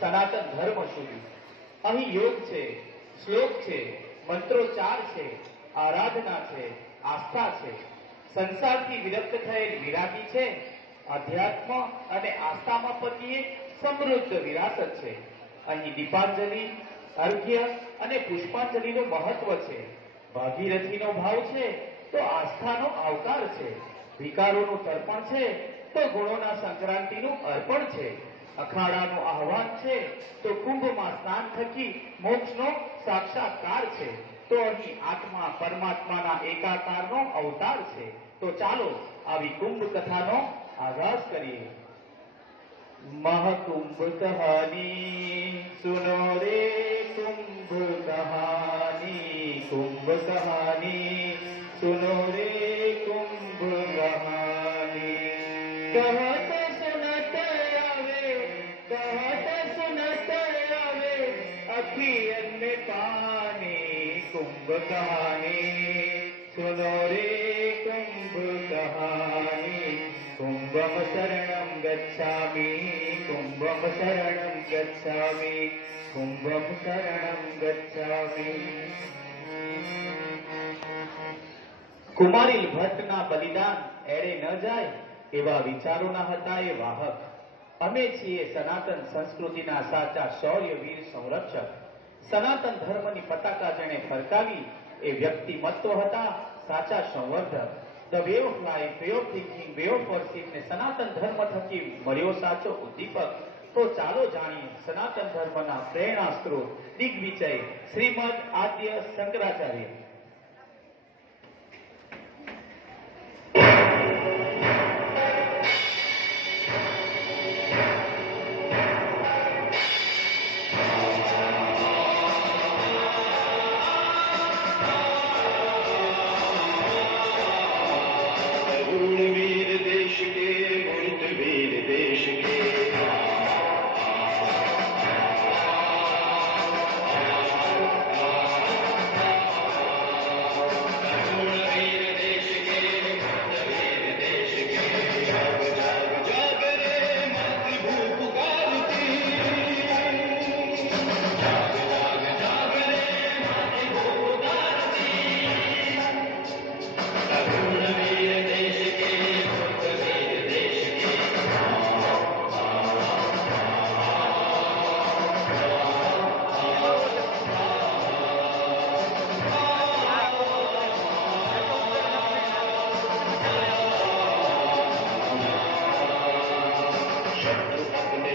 સનાતન ધર્મ સુધી. અહીં યોગ છે, શ્લોક છે, મંત્રોચ્ચાર છે, આરાધના છે, આસ્થા છે. સંસારથી વિરક્ત થયેલ વિરાગી છે. અધ્યાત્મ અને આસ્થામાં પતિ એક સમૃદ્ધ વિરાસત છે. અહીં દીપાંજલિ, અર્ઘ્ય અને પુષ્પાંજલિનું મહત્વ છે. ભાગીરથીનો ભાવ છે તો આસ્થાનો આવકાર છે. વિકારોનું તર્પણ છે તો ગુણોના સંક્રાંતિનું અર્પણ છે. અખાડાનું આહવાન છે તો કુંભમાં સ્નાન થકી મોક્ષનો સાક્ષાત્કાર છે. તો અહીં આત્મા પરમાત્માના એકાકારનો અવતાર છે. તો ચાલો આવી કુંભ કથાનો આગાજ કરીએ. મહાકુંભ કહાની સુનો રે, કુંભ કહાની, કુંભ કહાની સુનો રે, કુંભ કહાની. કહત સુનત આવે, કહત સુનત આવે, અખિયન में पानी. कुंभ कहानी सुनो रे, कुंभ कहानी. कुंभम शरणं गच्छामि, कुंभम शरणं गच्छामि, कुंभम शरणं गच्छामि. કુમારીલ ભટ્ટના બલિદાન એળે ન જાય એવા વિચારોના હતા એ વાહક. અમે છીએ સનાતન સંસ્કૃતિના સાચા શૌર્યવીર સંરક્ષક. સનાતન ધર્મની પતાકા જેણે ફરકાવી એ વ્યક્તિમત્વ હતા સાચા સંવર્ધક. The way of life, way of thinking, way of worship ને સનાતન ધર્મ થકી મળ્યો સાચો ઉદ્દીપક. તો ચાલો જાણીએ સનાતન ધર્મના પ્રેરણા સ્ત્રોત દિગ્વિજય શ્રીમદ આદ્ય શંકરાચાર્ય.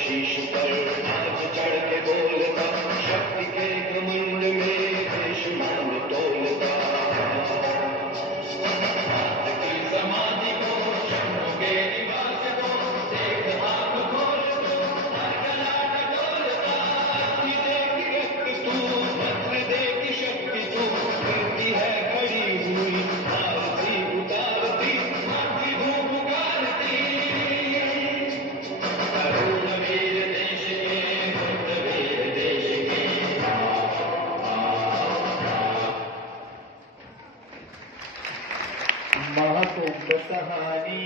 शीश पर हाथ चढ़ के बोलता, शक्ति के घमंड में देश मान तोलता. हाथ की समाधि को, शंभू के निवास को, देख हाथ खोल दो, हर गला टटोलता. अग्नि देखी रक्त तू, भस्म देखी शक्ति तू, गिरती है खड़ी हुई, आरती उतारती, माथी धूप उगारती. महाकुंभ कहानी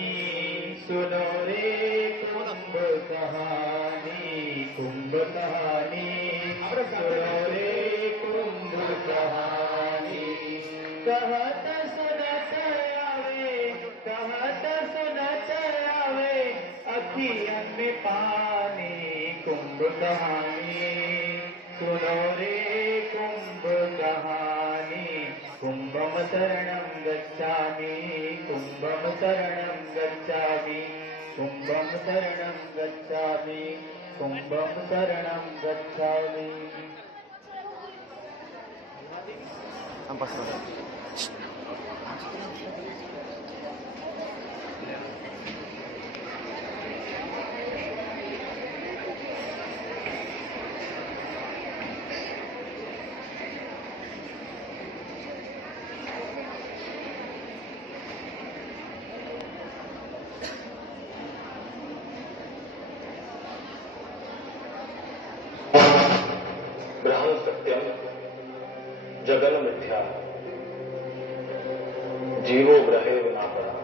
सुनो रे, कुंभ कहानी, कुंभ कहानी सुनो रे, कुंभ कहानी. कहत सुनत आवे, कहत सुनत आवे, अखियन में पानी. कुंभ कहानी सुनो रे, कुंभ कहानी. कुंभम शरणं गच्छामि, कुंभम शरणं गच्छामि, कुंभम शरणं गच्छामि, कुंभम शरणं गच्छामि. ब्रह्म सत्यम जगन मिथ्या, जीवो ग्रहेव ना पड़ा.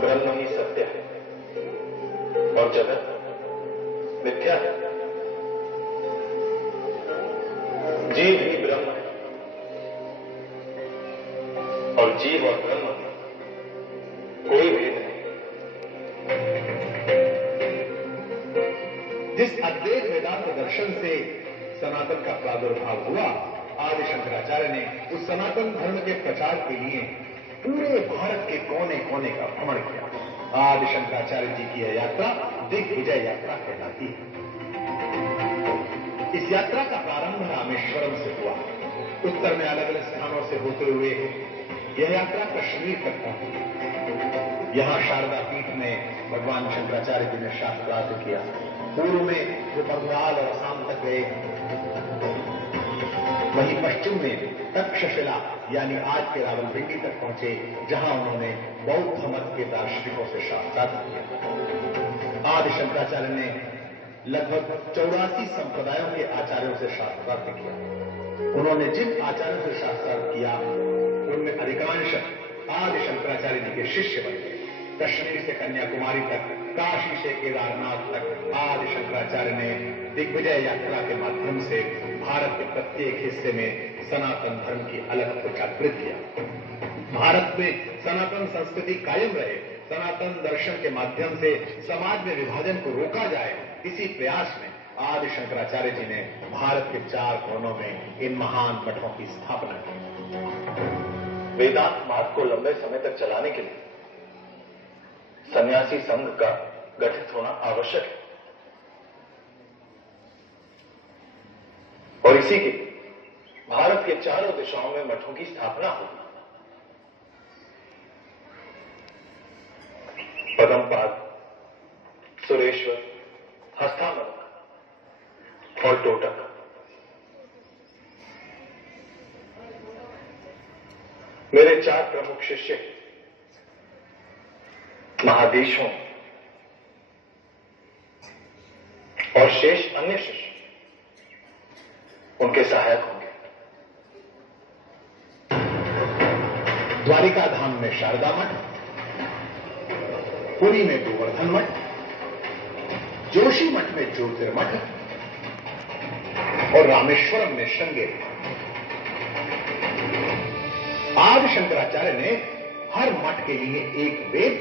ब्रह्म ही सत्य है और जगत मिथ्या है। जीव ही ब्रह्म है और जीव और ब्रह्म कोई भेद नहीं। जिस अद्वैत वेदांत दर्शन से सनातन का प्रादुर्भाव हुआ, आदि शंकराचार्य ने उस सनातन धर्म के प्रचार के लिए पूरे भारत के कोने कोने का भ्रमण किया। आदि शंकराचार्य जी की यह यात्रा दिग्विजय यात्रा कहलाती है। इस यात्रा का प्रारंभ रामेश्वरम से हुआ। उत्तर में अलग अलग स्थानों से होते हुए यह यात्रा कश्मीर तक पहुंची। यहां शारदा पीठ में भगवान शंकराचार्य जी ने शास्त्रार्थ किया। पूर्व में जो बंगाल और असम तक गए, वहीं पश्चिम में तक्षशिला यानी आज के रावलपिंडी तक पहुंचे, जहां उन्होंने बौद्ध मत के दार्शनिकों से शास्त्रार्थ किया। आदि शंकराचार्य ने लगभग 84 संप्रदायों के आचार्यों से शास्त्रार्थ किया। उन्होंने जिन आचार्यों से शास्त्रार्थ किया उनमें अधिकांश आदि शंकराचार्य जी के शिष्य बन गए। कश्मीर से कन्याकुमारी तक, काशी से केदारनाथ तक आदि शंकराचार्य ने दिग्विजय यात्रा के माध्यम से भारत के प्रत्येक हिस्से में सनातन धर्म की अलग को जागृत किया। भारत में सनातन संस्कृति कायम रहे, सनातन दर्शन के माध्यम से समाज में विभाजन को रोका जाए, इसी प्रयास में आदि शंकराचार्य जी ने भारत के 4 कोनों में इन महान मठों की स्थापना की। वेदांत मार्ग को लंबे समय तक चलाने के लिए सन्यासी संघ का गठित होना आवश्यक है और इसी के भारत के चारों दिशाओं में मठों की स्थापना होगी। पद्मपाद, सुरेश्वर, हस्तामलक और टोटक मेरे 4 प्रमुख शिष्य महादेशों और शेष अन्य शिष्य उनके सहायक होंगे। द्वारिका धाम में शारदा मठ, पुरी में गोवर्धन मठ, जोशी मठ में ज्योतिर्मठ और रामेश्वरम में श्रृंगेरी। आदि शंकराचार्य ने हर मठ के लिए एक वेद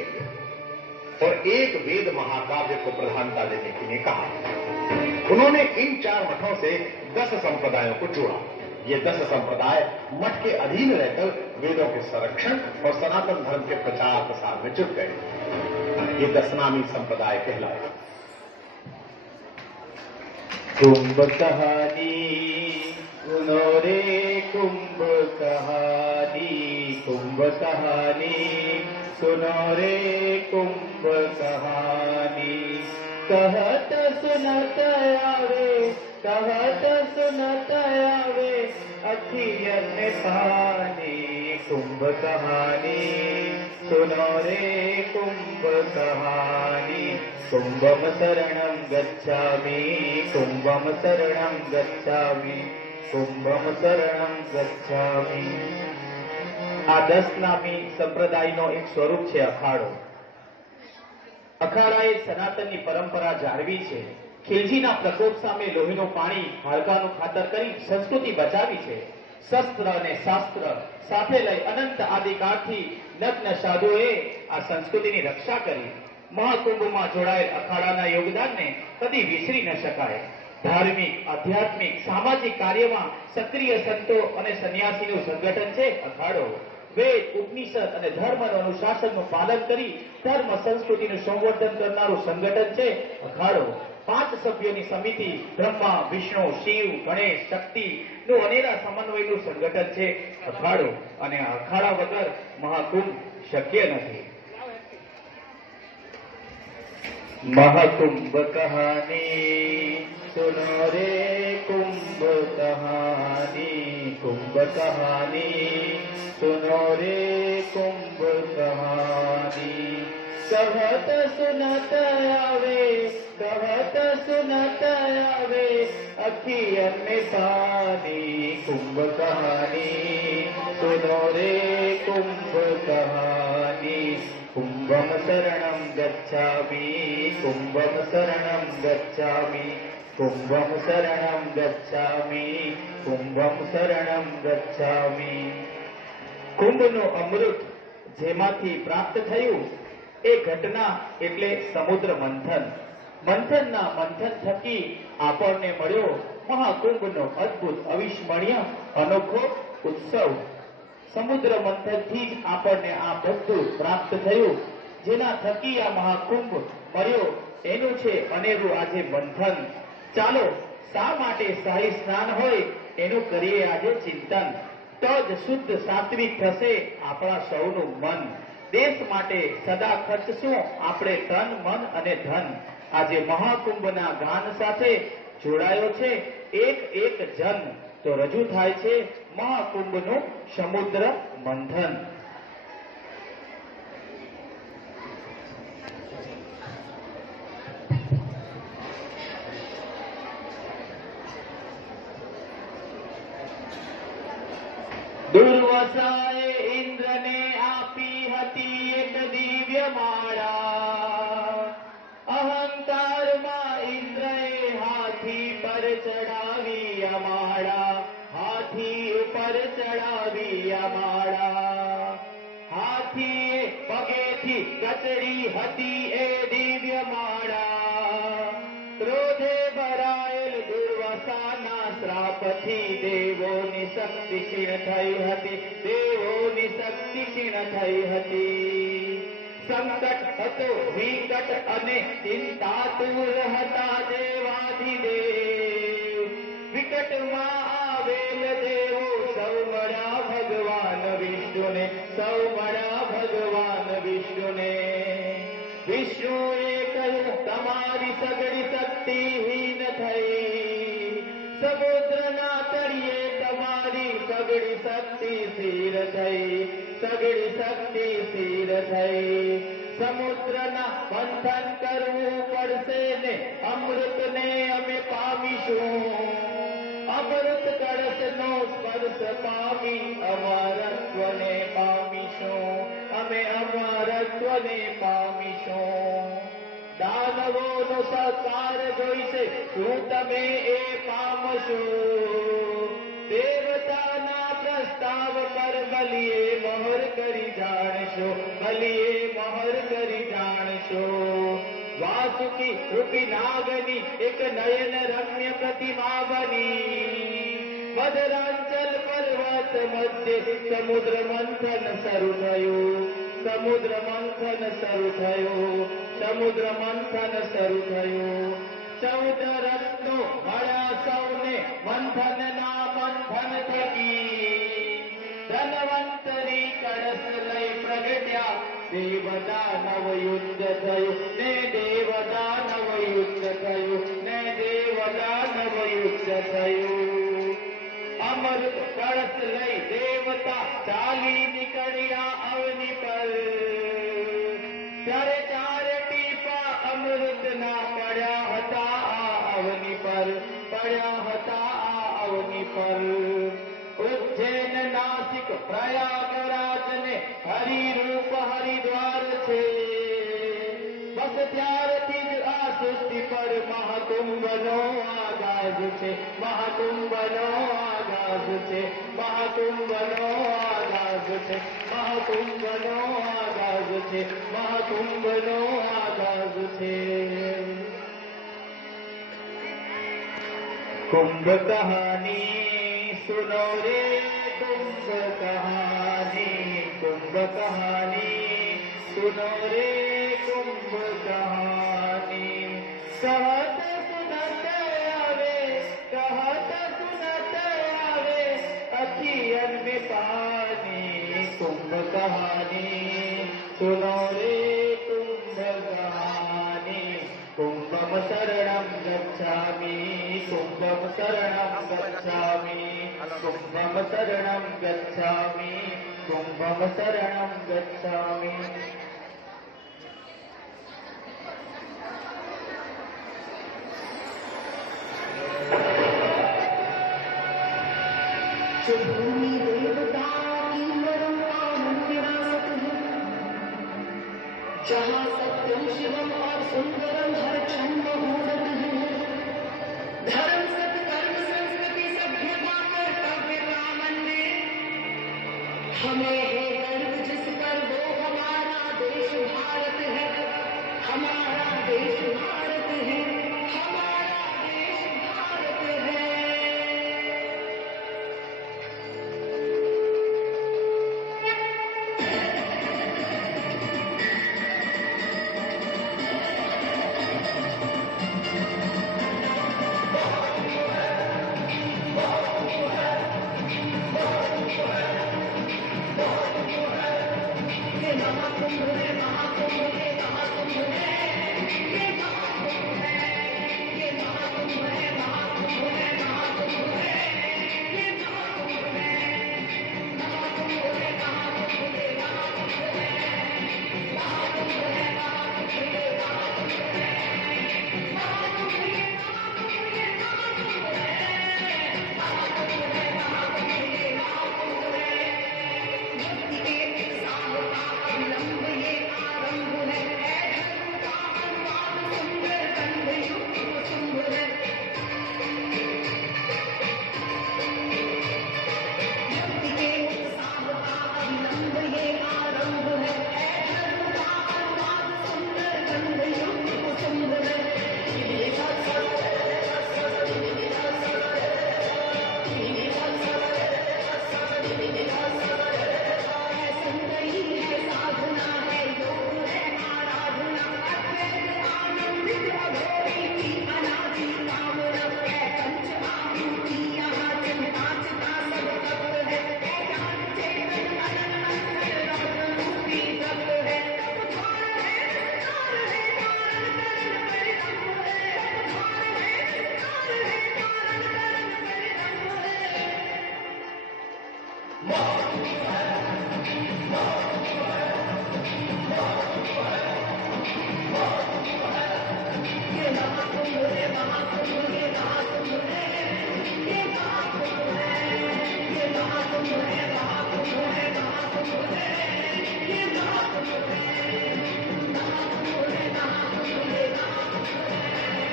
और एक वेद महाकाव्य को प्रधानता देने के लिए कहा। उन्होंने इन 4 मठों से 10 संप्रदायों को जोड़ा। ये 10 संप्रदाय मठ के अधीन रहकर वेदों के संरक्षण और सनातन धर्म के प्रचार प्रसार में जुट गए। ये 10 नामी संप्रदाय कहलाए। कुंभ कहानी सुनो रे कुंभ कहानी, कुंभ कहानी सुनो रे कुंभ कहानी। कहत सुनत आवे, कहत सुनत आवे अखियन पानी। कुंभ कहानी सुनो रे कुंभ कहानी। कुंभम शरणं गच्छामि, कुंभम शरणं गच्छामि, कुंभम शरणं गच्छामि। આ 10 નામી સંપ્રદાયનો એક સ્વરૂપ છે અખાડો. અખાડાએ સનાતનની પરંપરા જાળવી છે. ખિલજીના પ્રકોપ સામે લોહીનું પાણી હાડકાનું ખાતર કરી સંસ્કૃતિ બચાવી છે. શસ્ત્ર અને શાસ્ત્ર સાથે લઈ અનંત આદિકાળથી નગ્ન સાધુએ આ સંસ્કૃતિની રક્ષા કરી. મહાકુંભમાં જોડાયેલ અખાડાના યોગદાનને કદી વિસરી ન શકાય. ધાર્મિક, આધ્યાત્મિક, સામાજિક કાર્યમાં સક્રિય સંતો અને સંન્યાસીનું સંગઠન છે અખાડો. વેદ, ઉપનિષદ અને ધર્મનું અનુશાસનનું પાલન કરી ધર્મ સંસ્કૃતિનું સંવર્ધન કરનારું સંગઠન છે અખાડો. 5 સભ્યોની સમિતિ બ્રહ્મા, વિષ્ણુ, શિવ, ગણેશ, શક્તિનું અનેરા સમન્વયનું સંગઠન છે અખાડો. અને આ અખાડા વગર મહાકુંભ શક્ય નથી. महाकुंभ कहानी सुनो रे कुंभ कहानी। कुंभ कहानी सुनो रे कुंभ कहानी। कहत सुनत आवे, कहत सुनत आवे अखियन में पानी। कुंभ कहानी सुनो रे कुंभ कहानी। कुंभम शरणं गच्छामि कुंभं शरणं गच्छामि कुंभं शरणं गच्छामि कुंभं शरणं गच्छामि। કુંભનું અમૃત જેમાંથી પ્રાપ્ત થયું એ ઘટના એટલે સમુદ્ર મંથન. મંથનના મંથન થકી આપણને મળ્યો મહાકુંભનો અદ્ભુત અવિસ્મરણીય અનોખો ઉત્સવ. સમુદ્ર મંથનથી જ આપણને આ બધું પ્રાપ્ત થયું, જેના થકી આ મહાકુંભ મળ્યો એનું છે અનેરું આજે મંથન. ચાલો શા માટે શાહી સ્નાન હોય એનું કરીએ આજે ચિંતન. તો જ શુદ્ધ સાત્વિક થશે આપણા સૌનું મન. દેશ માટે સદા ખર્ચશું આપણે તન મન અને ધન. આજે મહાકુંભના ગાન સાથે જોડાયો છે એક એક જન, તો રજૂ થાય છે મહાકુંભનું સમુદ્ર મંથન. દુર્વાસાએ ઇન્દ્રને આપી હતી એક દિવ્ય માળા. અહંકારમાં ઇન્દ્રએ હાથી પર ચડાવી આ માળા, હાથી ઉપર ચડાવી આ માળા. હાથીએ પગેથી કચડી હતી એ દિવ્ય માળા. ક્રોધે ભરાયેલ દુર્વાસાના શ્રાપથી દેવોની શક્તિ ક્ષીણ થઈ હતી, દેવોની શક્તિ ક્ષીણ થઈ હતી. સંકટ હતો વિકટ અને ચિંતાતુર હતા દેવાધિદેવ. વિકટમાં આવેલ દેવો સૌ મળ્યા ભગવાન વિષ્ણુને, સૌ મળ્યા ભગવાન વિષ્ણુને. વિષ્ણુએ કહ્યું તમારી સગડી શક્તિહીન થઈ, સમુદ્રના તળિયે તમારી સગડી શક્તિ સ્થિર થઈ, સગડી શક્તિ સ્થિર થઈ. સમુદ્રના મંથન કરવું પડશે ને અમૃતને અમે પામીશું. અમૃત કળશનો સ્પર્શ પામી અમરત્વને પામીશું, અમે અમરત્વને પામીશું. દાનવોનો સહકાર જોઈશે શું તમે એ પામશો. દેવતાના પ્રસ્તાવ પર બલિએ મહોર કરી જાણશો, બલિએ મહોર કરી જાણશો. વાસુકી રૂપી નાગની એક નયન રમ્ય પ્રતિમા બની. મધરાંચલ પર્વત મધ્ય સમુદ્ર મંથન શરૂ થયું, સમુદ્ર મંથન શરૂ થયું, સમુદ્ર મંથન શરૂ થયું. 14 રત્નો મળ્યા સૌને મંથનના મંથન થકી. ધનવંતરી કળશ લઈ પ્રગટ્યા, દેવદાનવ યુદ્ધ થયું ને દેવદાનવ યુદ્ધ થયું ને દેવદાનવ યુદ્ધ થયું. અમૃત કળશ લઈ દેવતા ચાલી નીકળ્યા અવની પર. ત્યારે 4 ટીપા અમૃતના પડ્યા હતા આ અવની પર, પડ્યા હતા આ અવની પર. ઉજ્જૈન નાસિક પ્રયાગરાજ ને હરિરૂપ હરિદ્વાર છે. બસ ત્યારથી જ આ સૃષ્ટિ પર મહાકુંભનો આગાજ છે, મહાકુંભનો આગાજ છે, મહાકુંભનો આગાજ છે, મહાકુંભનો આગાજ છે, મહાકુંભનો આગાજ છે. कुंभ कहानी सुनो रे कुंभ कहानी, कुंभ कहानी सुनो रे कुंभ कहानी. कहत सुनत आवे, कहत सुनत आवे अखियन में पानी. कुंभ कहानी सुनो रे कुंभ कहानी. कुंभम शरणं गच्छामि, कुंभम शरणं गच्छामि, कुंभम शरणं गच्छामि, कुंभम शरणं गच्छामि. भूमि देवता की जहाँ सत्यम शिवम और सुंदरम हर क्षण मुहूर्त है। धर्म सत्कर्म संस्कृति सभ्यता कर्तव्य प्रामाण्य हमें है गर्व जिस पर वो हमारा देश भारत है। हमारा देश भारत है। हमारा देश भारत है। ये महाकुंभ है, महाकुंभ है, महाकुंभ है। ये महाकुंभ है, ये महाकुंभ है, महाकुंभ है, महाकुंभ है। ये महाकुंभ है, महाकुंभ है, महाकुंभ है, महाकुंभ है। महाकुंभ है, महाकुंभ है, महाकुंभ है। महाकुंभ है, महाकुंभ है, महाकुंभ है। महाकुंभ है, महाकुंभ है, महाकुंभ है। भक्ति के उत्साह का अविलंब ये आरंभ है। धर्म का अनुवाद सुंदर गंध युक्त कुसुम्भ है। भक्ति के उत्साह का अविलंब ये आरंभ है। धर्म का अनुवाद सुंदर गंध युक्त कुसुम्भ है। सुंदरी है, साधना है, योग है, आराधना अद्वैत आनंदित अघोरी की अनादि कामना है। पंच आहुति यहाँ चिंता चिता सब तत्व है। ज्ञान चेतन अनंत अंतर रत्न रूपी तत्व है। उपधार है, विस्तार है, कारण करण परिणम्ब है। उपधार है, विस्तार है, कारण करण परिणम्ब है। ये महाकुंभ है, महाकुंभ है, महाकुंभ है। ये महाकुंभ है, ये महाकुंभ है, महाकुंभ है, महाकुंभ है। ये महाकुंभ है, महाकुंभ है, महाकुंभ है, महाकुंभ है।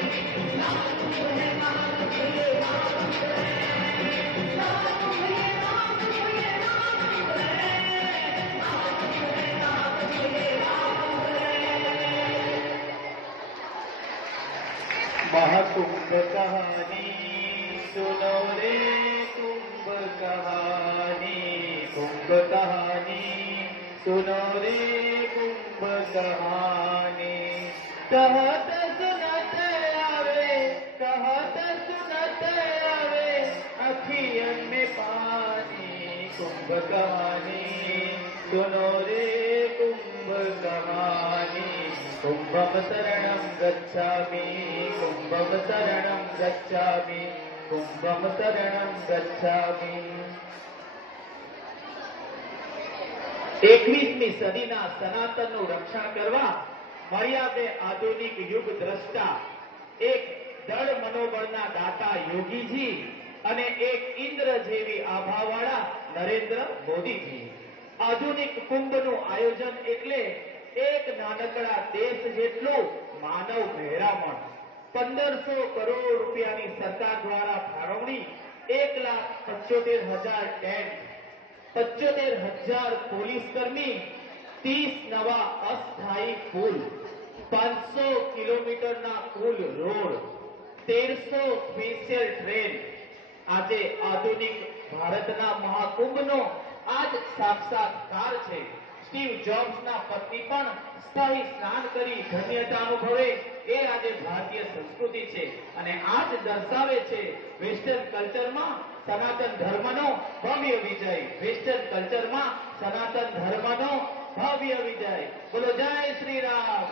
महाकुंभ है, महाकुंभ है, महाकुंभ है। महाकुंभ है, महाकुंभ है, महाकुंभ है। महाकुंभ है, महाकुंभ है, महाकुंभ है। महाकुंभ कहानी सुनो रे कुंभ कहानी। कुंभ कहानी सुनो रे कुंभ कहानी। कहत सुनत आवे, कहत सुनत आवे अखियन में पानी। कुंभ कहानी सुनो रे कुंभ कहानी। कुंभम शरणं गच्छामि, कुंभम शरणं गच्छामि, कुंभम शरणं गच्छामि। 21મી સદીના સનાતનનું રક્ષણ કરવા મળ્યા બે આધુનિક યુગ દ્રષ્ટા, એક દળ મનોબળના દાતા યોગીજી અને એક ઇન્દ્ર જેવી આભાવાળા નરેન્દ્ર મોદીજી. આધુનિક કુંભનું આયોજન એટલે એક નાનકડા દેશ જેટલું માનવ મહેરામણ. 1500 કરોડ રૂપિયાની સરકાર દ્વારા ફાળવણી, 1,75,000 ટેન્ટ, 75,000 પોલીસ કર્મી, 30 નવા અસ્થાયી પુલ, 500 કિલોમીટરના કુલ રોડ, 1300 સ્પેશિયલ ટ્રેન. આજે આધુનિક ભારતના મહાકુંભનો આજ સાક્ષાત્કાર છે. સ્ટીવ જોબ્સના પત્ની પણ સ્થાયી સ્નાન કરી ધન્યતા અનુભવે એ આજે ભારતીય સંસ્કૃતિ છે અને આ જ દર્શાવે છે વેસ્ટર્ન કલ્ચરમાં સનાતન ધર્મનો ભવ્ય વિજય. વેસ્ટર્ન કલ્ચરમાં સનાતન ધર્મનો ભવ્ય વિજય. બોલો જય શ્રી રામ.